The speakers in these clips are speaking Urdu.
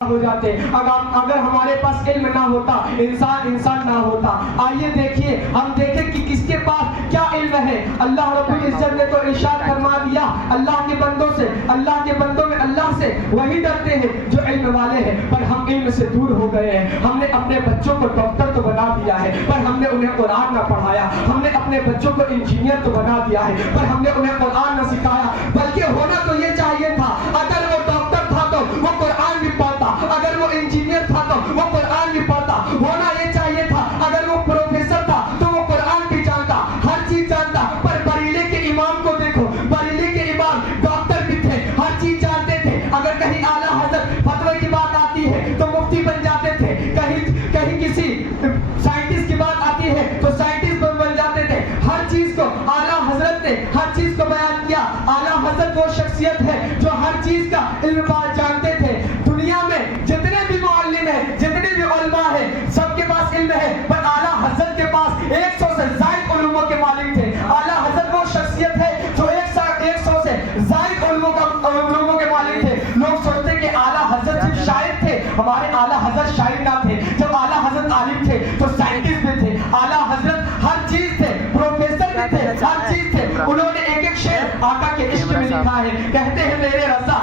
ہو جاتے اگر ہمارے پاس علم نہ ہوتا، انسان نہ ہوتا۔ آئیے دیکھیے، ہم دیکھیں کہ کس کے پاس کیا علم ہے۔ اللہ رب العزت نے تو ارشاد فرما دیا، اللہ کے بندوں میں اللہ سے وہی ڈرتے ہیں جو علم والے ہیں، پر ہم علم سے دور ہو گئے ہیں۔ ہم نے اپنے بچوں کو ڈاکٹر تو بنا دیا ہے، پر ہم نے انہیں قرآن نہ پڑھایا۔ ہم نے اپنے بچوں کو انجینئر تو بنا دیا ہے، پر ہم نے انہیں قرآن نہ سکھایا۔ بلکہ ہونا تو یہ چاہیے تھا، اگر وہ ڈاکٹر تھا تو وہ قرآن بھی پڑھتا، اگر وہ انجینئر تھا تو وہ قرآن بھی پڑھتا۔ ہونا یہ چاہیے تھا، اگر وہ پروفیسر تھا تو وہ قرآن بھی جانتا، ہر چیز جانتا۔ پر بریلی کے امام کو دیکھو، بریلی کے امام ڈاکٹر بھی تھے، ہر چیز جانتے تھے۔ اگر کہیں اعلیٰ حضرت فتوے کی بات آتی ہے تو مفتی بن جاتے تھے، کہیں کسی سائنٹسٹ کی بات آتی ہے تو سائنٹسٹ بن جاتے تھے۔ ہر چیز کو اعلیٰ حضرت نے ہر چیز کو بیان کیا۔ اعلیٰ حضرت وہ شخصیت ہے جو ہر چیز کا علم جانتے تھے۔ دنیا میں جتنے بھی معلم ہیں، جتنے بھی علماء ہیں، سب کے پاس علم ہے، پر اعلیٰ حضرت کے پاس 100 سے زائد علوموں کے مالک تھے۔ اعلیٰ حضرت وہ شخصیت ہے جو 100 سے زائد علوموں کے مالک تھے۔ لوگ سوچتے کہ اعلیٰ حضرت صرف شاعر تھے، ہمارے اعلیٰ حضرت شاعر نہ تھے۔ جب اعلیٰ حضرت عالم تھے تو سائنٹسٹ بھی تھے، اعلیٰ حضرت ہر چیز تھے، پروفیسر بھی تھے، ہر چیز تھے۔ انہوں نے ایک شعر آقا کے عشق میں لکھا ہے، کہتے ہیں میرے رضا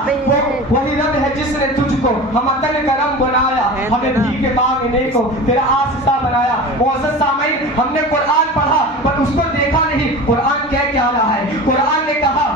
وہی رب ہے جس نے تجھ کو ہم عطن کرم بنایا، ہمیں بھیگ مانگنے کو تیرا آستا بنایا۔ معزز سامعین، ہم نے قرآن پڑھا پر اس کو دیکھا نہیں، قرآن کہہ کیا رہا ہے۔ قرآن نے کہا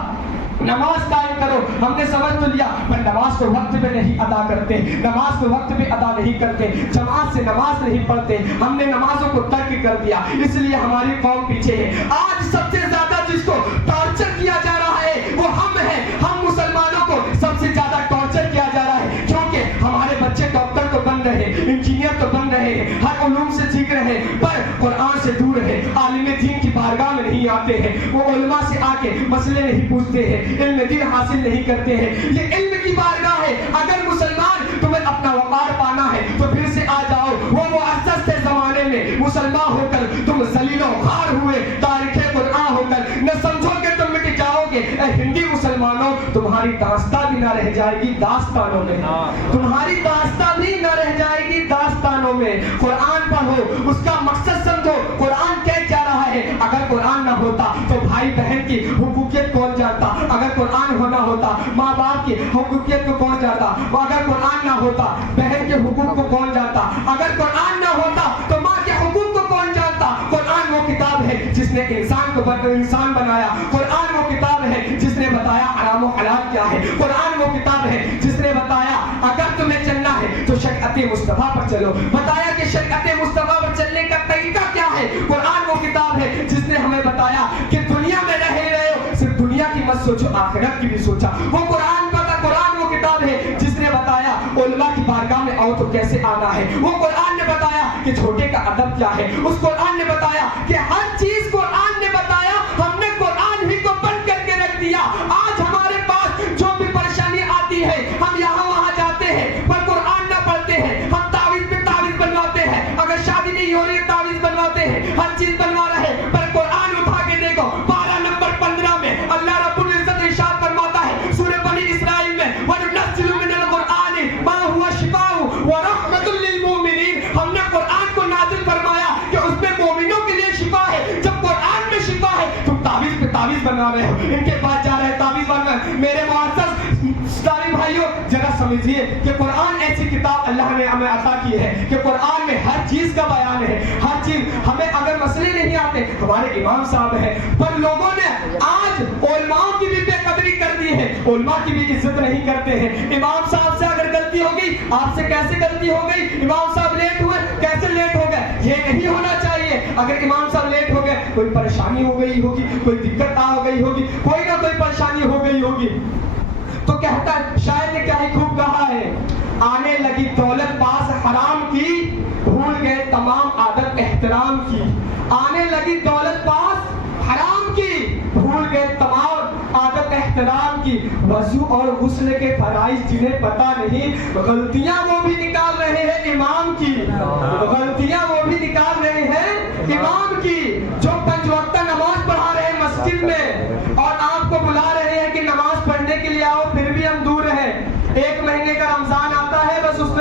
نماز قائم کرو، ہم نے سمجھ تو لیا، پر نماز کو وقت پہ نہیں ادا کرتے، نماز کو وقت پہ ادا نہیں کرتے، جماعت سے نماز نہیں پڑھتے، ہم نے نمازوں کو ترک کر دیا، اس لیے ہماری قوم پیچھے ہے۔ آج سب سے زیادہ جس کو ٹارچر کیا جا رہا ہے وہ ہم ہیں، ہم مسلمانوں کو سب سے زیادہ ٹارچر کیا جا رہا ہے، کیونکہ ہمارے بچے ڈاکٹر تو بن رہے ہیں، انجینئر تو بن رہے ہیں، ہر علوم سے سیکھ رہے ہیں، پر قرآن سے دور ہے، عالم دین کی بارگاہ میں نہیں آتے ہیں، وہ علماء سے آ کے مسئلے نہیں پوچھتے ہیں، علم دین حاصل نہیں کرتے ہیں۔ یہ علم کی بارگاہ ہے، اگر مسلمان تمہیں اپنا وقار پانا ہے تو پھر سے آ جاؤ۔ وہ معزز تھے زمانے میں، مسلمان ہو کر تم ذلیل و خوار ہوئے، تاریخ قرآن ہو کر نہ سمجھو کہ تم مٹ جاؤ گے۔ اے ہندی مسلمانوں، تمہاری داستان بھی نہ رہ جائے گی داستانوں میں، تمہاری داستان بھی نہ رہ جائے گی داستانوں میں۔ قرآن پڑھو، اس کا مقصد سمجھو، قرآن کہہ کیا رہا ہے۔ اگر قرآن نہ ہوتا تو بھائی بہن کی حقوقیت کون جانتا، اگر قرآن ہونا ہوتا ماں باپ کی حقوقیت کو کون جانتا، اگر قرآن نہ ہوتا بہن کے حقوق کو کون جانتا، اگر قرآن نہ ہوتا تو ماں کے حقوق کو کون جانتا۔ قرآن وہ کتاب ہے جس نے انسان کو انسان بنایا، قرآن وہ کتاب ہے جس نے بتایا حرام و حلال کیا ہے، قرآن وہ کتاب ہے جس نے بتایا اگر تمہیں چلنا ہے تو شریعت مصطفیٰ پر چلو، بتایا کہ شریعت مصطفیٰ پر چلنے کا طریقہ کیا ہے۔ قرآن وہ کتاب ہے جس نے ہمیں بتایا کہ دنیا میں رہ رہے ہو صرف دنیا کی مت سوچو، آخرت کی بھی سوچا۔ وہ قرآن وہ کتاب ہے جس نے بتایا علماء کی بارگاہ میں آؤ تو کیسے آنا ہے۔ وہ قرآن نے بتایا کہ چھوٹے کا ادب کیا ہے، اس قرآن نے بتایا کہ ہر چیز قرآن نے بتایا، ہم نے قرآن ہی کو بند کر کے رکھ دیا۔ آج ہمارے پاس جو بھی پریشانی آتی ہے ہم یہاں وہاں جاتے ہیں پر قرآن نہ پڑھتے ہیں، ہم تعویذ پہ تعویذ بنواتے ہیں، اگر شادی نہیں ہو رہی ہے تعویذ بنواتے ہیں، ہر چیز بنوا رہے ہیں، پر قرآن اٹھا کے دیکھو پارہ نمبر 15 میں اللہ رب العزت ارشاد فرماتا ہے سورہ بنی اسرائیل میں وَنُنَزِّلُ مِنَ الْقُرْآنِ مَا هُوَ شِفَاءٌ وَرَحْمَةٌ لِّلْمُؤْمِنِينَ۔ ہم نے قرآن کو نازل فرمایا کہ اس میں مومنوں کے لیے شفا ہے۔ جب قرآن میں شفا ہے تم تعویذ پہ تعویذ بنا رہے ہو، ان کے پاس جا رہے ہیں تعویذ بنوا۔ میرے معزز اسلامی بھائیوں، ذرا سمجھیے کہ قرآن ایسی کتاب اللہ نے ہمیں عطا کی ہے کہ قرآن میں ہر چیز کا بیان ہے، ہر چیز۔ ہمیں اگر مسئلے نہیں آتے، ہمارے امام صاحب ہیں، پر لوگوں نے آج علماء کی بھی بے قدری کر دی ہے، علماء کی بھی عزت نہیں کرتے ہیں۔ امام صاحب سے اگر غلطی ہو گئی، آپ سے کیسے غلطی ہو گئی، امام صاحب لیٹ ہوئے کیسے لیٹ ہو گئے، یہ نہیں ہونا چاہیے۔ اگر امام صاحب لیٹ ہو گئے کوئی پریشانی ہو گئی ہوگی، کوئی دقت آ گئی ہوگی، کوئی نہ کوئی پریشانی ہو گئی ہوگی، تو کہتا ہے شاید نے کیا ہی خوب کہا ہے، آنے لگی دولت پاس حرام کی، بھول گئے تمام عادت احترام کی۔ آنے لگی دولت پاس حرام کی، بھول گئے تمام عادت احترام کی۔ وضو اور غسل کے فرائض جنہیں پتہ نہیں، غلطیاں وہ بھی نکال رہے ہیں امام کی، غلطیاں وہ بھی نکال رہے ہیں امام کی۔ جو 5 وقت نماز پڑھا رہے ہیں مسجد میں اور آپ کو بلا رہے ہیں کہ نماز پڑھنے کے لیے آؤ، پھر بھی ہم دور ہیں۔ 1 مہینے کا رمضان آتا ہے، بس اس میں